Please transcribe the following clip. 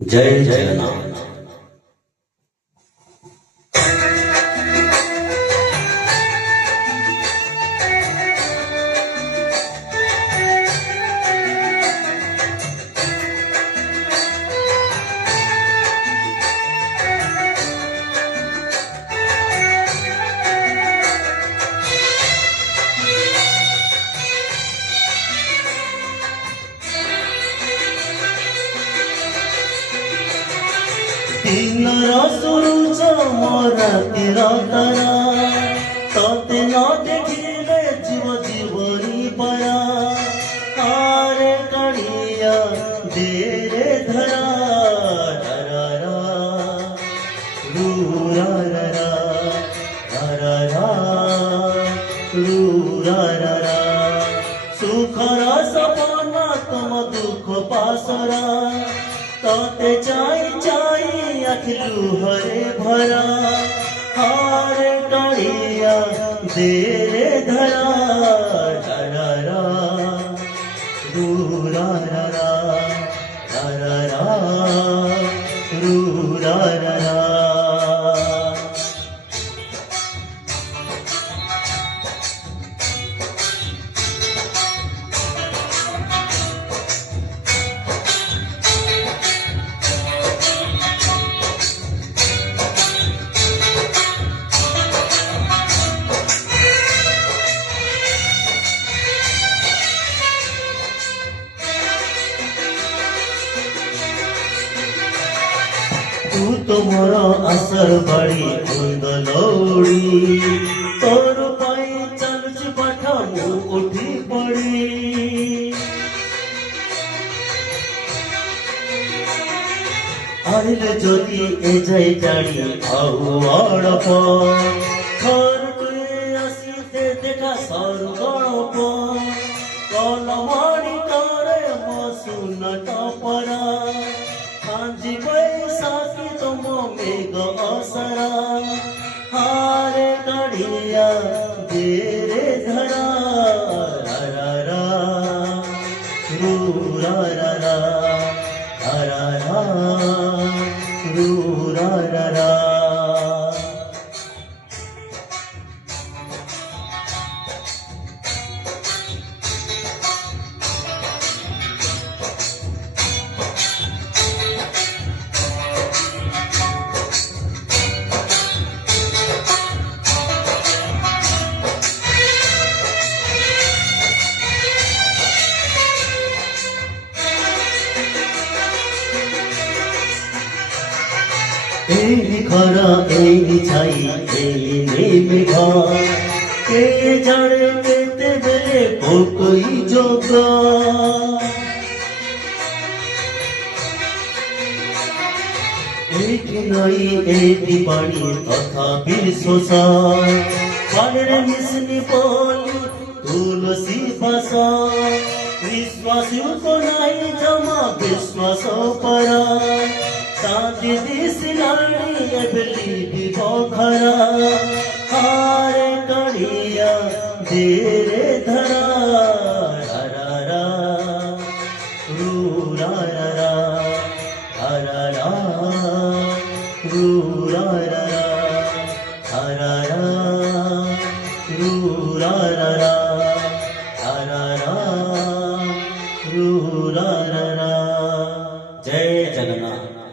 जय जगन्नाथ। तीन रसुरुच मोरातिर तरा तते न देखिले जीव जीवनी परा आरे कड़िया देरे धरा ररा रूरा ररा ररा रूरा ररा सुखर सपना तुम दुख पासरा तते चाई चाई अखिलू हरे भरा हारे कड़िया देरे धरा ररा रूरा ररा ररा रूरा ररा तू तो मोरा असर बड़ी कुंदलोड़ी तोर पाई चलच पठा मुँह उठी पड़ी आइले ज्योति ए जय टाड़ी आउ अड़प घर टुए आसीते देखा सर गणप कलमारी करे मसुन टपरा कांजी बैसाखी तुम मेघ असरा हारे कड़िया देरे धरा ररा रूरा ररा ररा रूरा ररा खरा छाई मेघ के जाने केते बेले कोई जोगा नई एटी पानी तथा विश्वसा पानी मिसनी बोली तुलसी भाषा विश्वास को नहीं जमा विश्वास परा शांति दिसलानी अबली विभोखरा हारे कड़िया देरे धरा ररा रूरा ररा ररा रूरा ररा ररा रूरा ररा ररा रूरा ररा। जय जगन्नाथ।